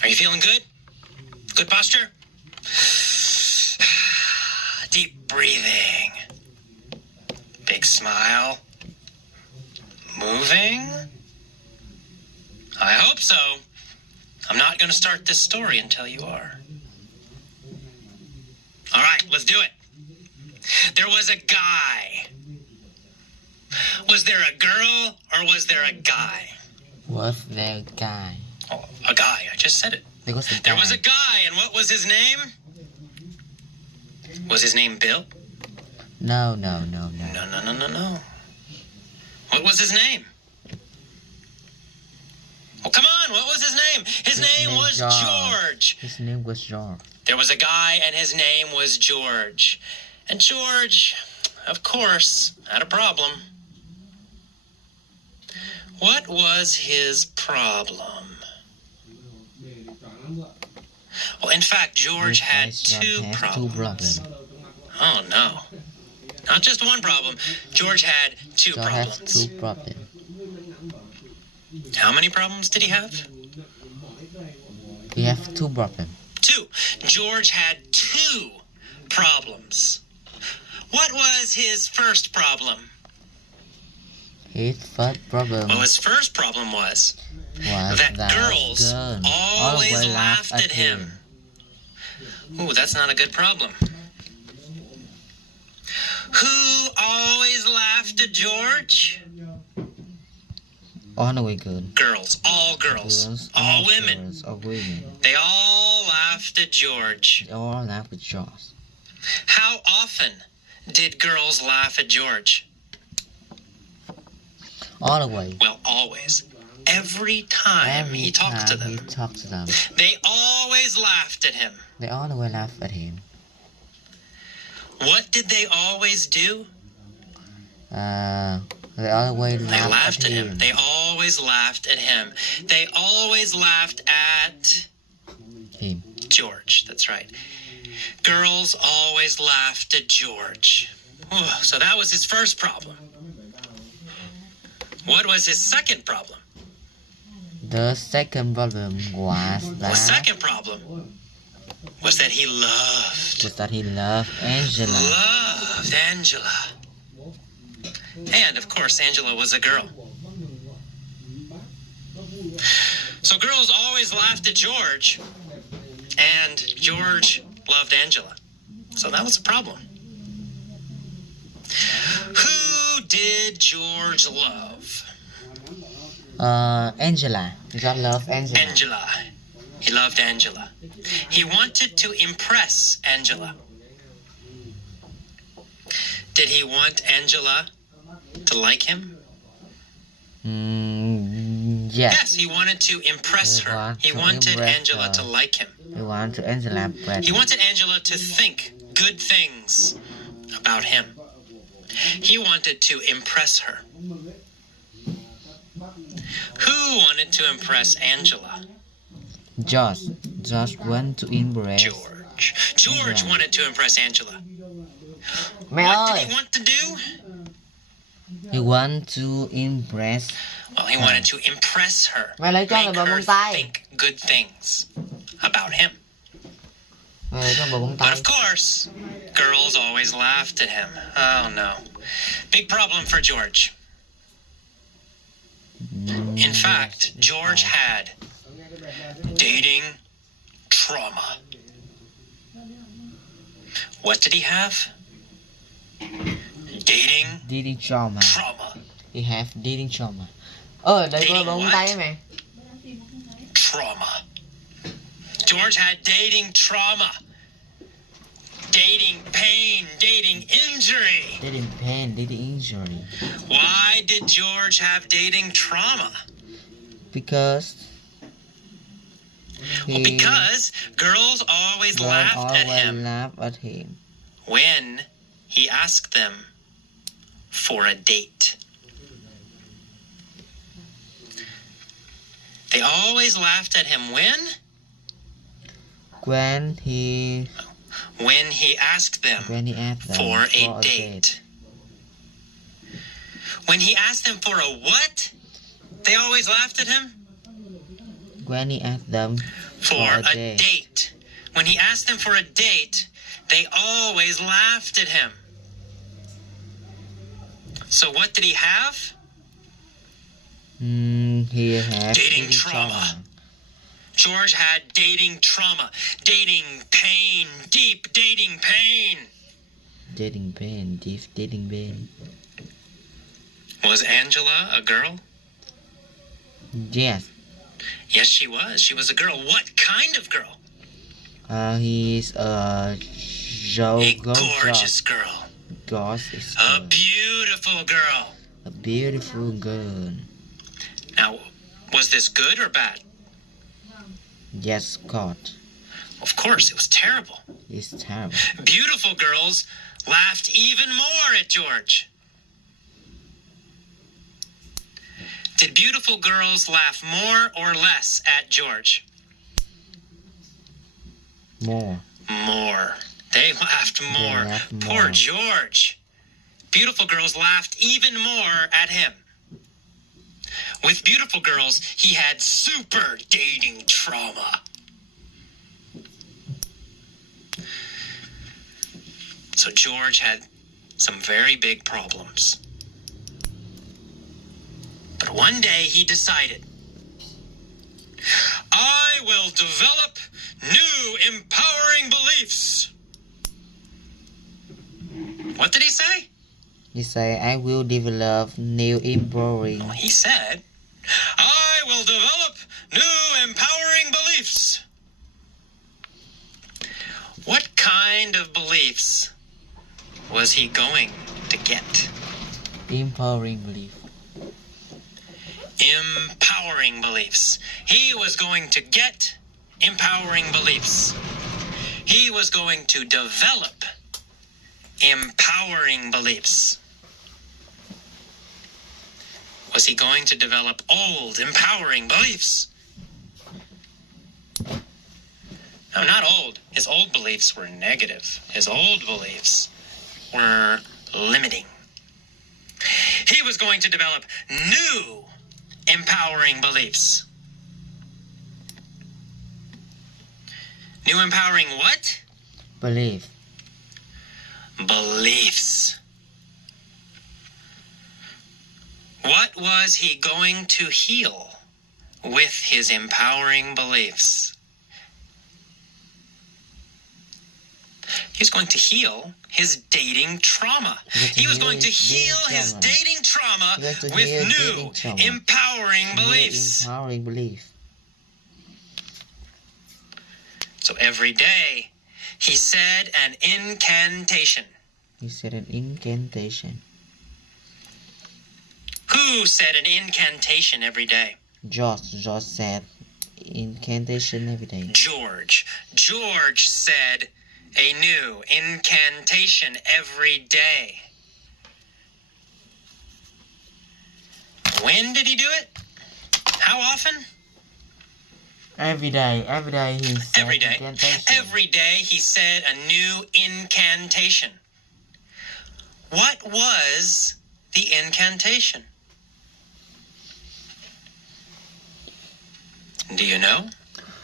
Are you feeling good? Good posture? Deep breathing. Big smile. Moving? I hope so. I'm not going to start this story until you are. All right, let's do it. There was a guy. Was there a girl or was there a guy? Was there a guy? Oh, a guy. I just said it. There was a guy. There was a guy, and what was his name? Was his name Bill? No. No. What was his name? Oh, come on. What was his name? His name was George. His name was George. There was a guy, and his name was George. And George, of course, had a problem. What was his problem? Well, in fact, George had two problems. Oh, no. Not just one problem. George had two problems. How many problems did he have? He have two problems. Two. George had two problems. What was his first problem? His first problem. Well, his first problem was that girls always laughed at him. Ooh, that's not a good problem. Who always laughed at George? Always good. Girls, all girls, all women. They all laughed at George. They all laughed at George. How often did girls laugh at George? Always. Well, always. Every time he talked to them. They always laughed at him. They always laughed at him. What did they always do? They always laughed at him. They always laughed at him. They always laughed at him. George. That's right. Girls always laughed at George. So that was his first problem. What was his second problem? The second problem was that. The second problem was that he loved. Angela. Loved Angela. And of course, Angela was a girl. So girls always laughed at George, and George loved Angela. So that was a problem. Who did George love? Angela. George loved Angela. Angela. He loved Angela. He wanted to impress Angela. Did he want Angela to like him? Yes. Yes, he wanted to impress her. He wanted Angela to like him. He wanted Angela to think good things about him. He wanted to impress her. Who wanted to impress Angela? George wanted to impress George wanted to impress Angela. What did he want to do? He wanted to impress. Well, he wanted to impress her. Make her think good things about him. But of course, girls always laughed at him. Oh no. Big problem for George. In fact, George had dating trauma. What did he have? Dating trauma. He have dating trauma. Đây có bóng tay mày. Trauma. George had dating trauma. Dating pain, dating injury. Why did George have dating trauma? Because girls always laughed at him when he asked them for a date. They always laughed at him when he asked them for a date. When he asked them for a what? They always laughed at him? When he asked them for a date. When he asked them for a date, they always laughed at him. So what did he have? He had dating trauma. George had dating trauma. Dating pain. Deep dating pain. Dating pain. Deep dating pain. Was Angela a girl? Yes. Yes, she was. She was a girl. What kind of girl? He's a gorgeous girl. Gorgeous girl. A girl. beautiful girl. A beautiful girl. Now, was this good or bad? Yes, God. Of course, it was terrible. It's terrible. Beautiful girls laughed even more at George. Did beautiful girls laugh more or less at George? More. More. They laughed more. Poor George. Beautiful girls laughed even more at him. With beautiful girls, he had super dating trauma. So George had some very big problems. But one day he decided, I will develop new empowering beliefs. What did he say? He said, I will develop new empowering. He said, I will develop new empowering beliefs. What kind of beliefs was he going to get? Empowering belief. Empowering beliefs. He was going to get empowering beliefs. He was going to develop empowering beliefs. Was he going to develop old, empowering beliefs? No, not old. His old beliefs were negative. His old beliefs were limiting. He was going to develop new, empowering beliefs. New empowering what? Belief. Beliefs. What was he going to heal with his empowering beliefs? He was going to heal his dating trauma. He was going to heal his dating trauma with new empowering beliefs. Empowering belief. So every day he said an incantation. He said an incantation. Who said an incantation every day? George said incantation every day. George said a new incantation every day. When did he do it? How often? Every day he said every day. Incantation. Every day he said a new incantation. What was the incantation? Do you know?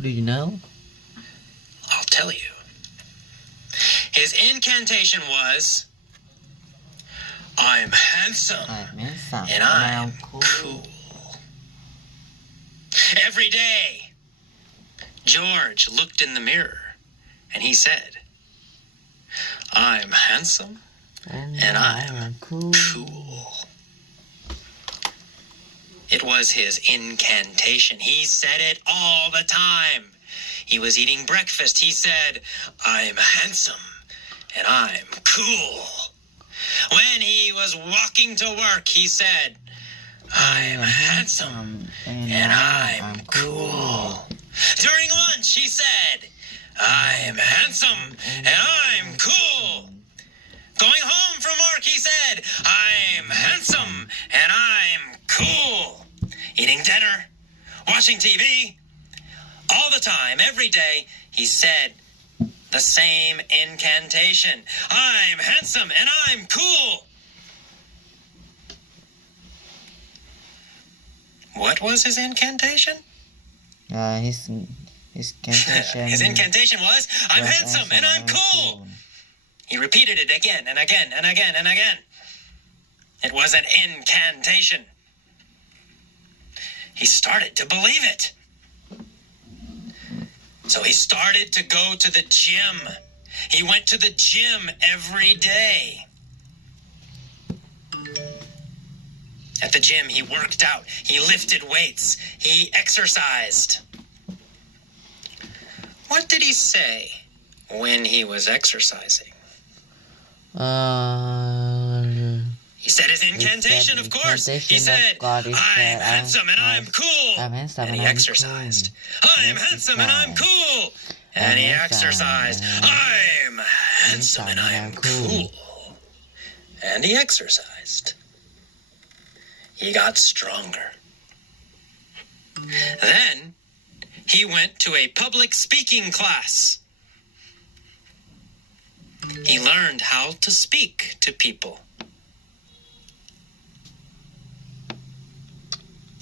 Do you know? I'll tell you. His incantation was, I'm handsome, and I'm cool. Every day, George looked in the mirror and he said, I'm handsome and I'm cool. It was his incantation. He said it all the time. He was eating breakfast. He said, I'm handsome and I'm cool. When he was walking to work, he said, I'm handsome and I'm cool. During lunch, he said, I'm handsome and I'm cool. Going home from work, he said, I'm handsome and I'm cool. Eating dinner, watching TV, all the time, every day, he said the same incantation. I'm handsome and I'm cool. What was his incantation? His incantation. His incantation was, I'm was handsome and I'm cool. He repeated it again and again and again and again. It was an incantation. He started to believe it. So he started to go to the gym. He went to the gym every day. At the gym, he worked out. He lifted weights. He exercised. What did he say when he was exercising? He said his incantation, of course. He said, I'm handsome and I'm cool. And he exercised. I'm handsome and I'm cool. And he exercised. I'm handsome and I'm cool. And he exercised. He got stronger. Then he went to a public speaking class. He learned how to speak to people.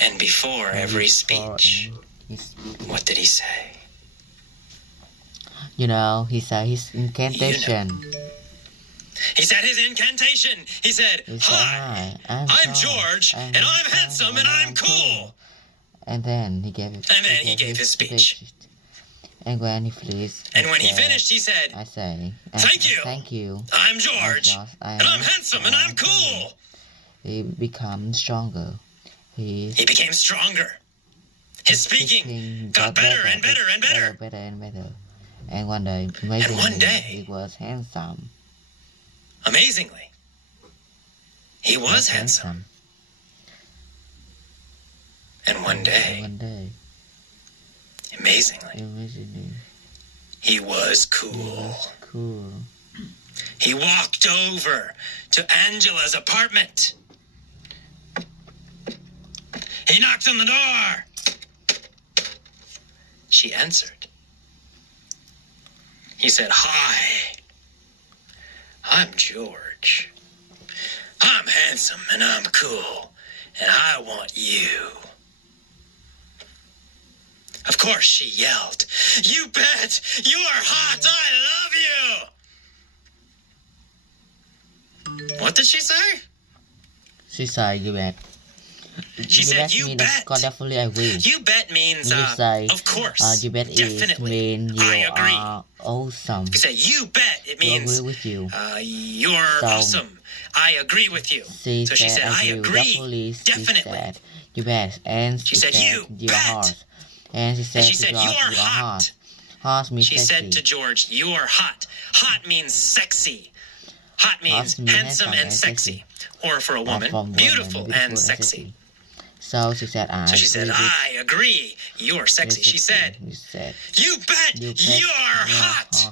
And before every speech, what did he say? He said his incantation. He said his incantation. He said, Hi, I'm George, and I'm handsome, and I'm cool. And then he gave his speech. And when he finished, he said, I say, Thank you. I'm George, and I'm handsome, and I'm cool. He became stronger. He became stronger. His speaking got better and better and better. And one day, he was handsome. Amazingly, he was handsome. And one day, amazingly, he was cool. He walked over to Angela's apartment. He knocked on the door. She answered. He said, Hi, I'm George. I'm handsome and I'm cool, and I want you. Of course, she yelled, You bet! You're hot! I love you! What did she say? She said, You bet. She said, You bet. God, definitely I will. You bet means, of course. You bet definitely. Mean you I agree. Are awesome. You say, You bet. It means, I agree with you. You're awesome. I agree with you. So she said, I agree. Definitely. Said, you bet. And she said, You bet. Hot. And she said, You're hot. Hot means she sexy. said to George, You're hot. Hot means sexy. Hot means handsome and sexy. Or for a woman, beautiful and sexy. So she said, I agree. You're sexy. She said, You bet. You're hot.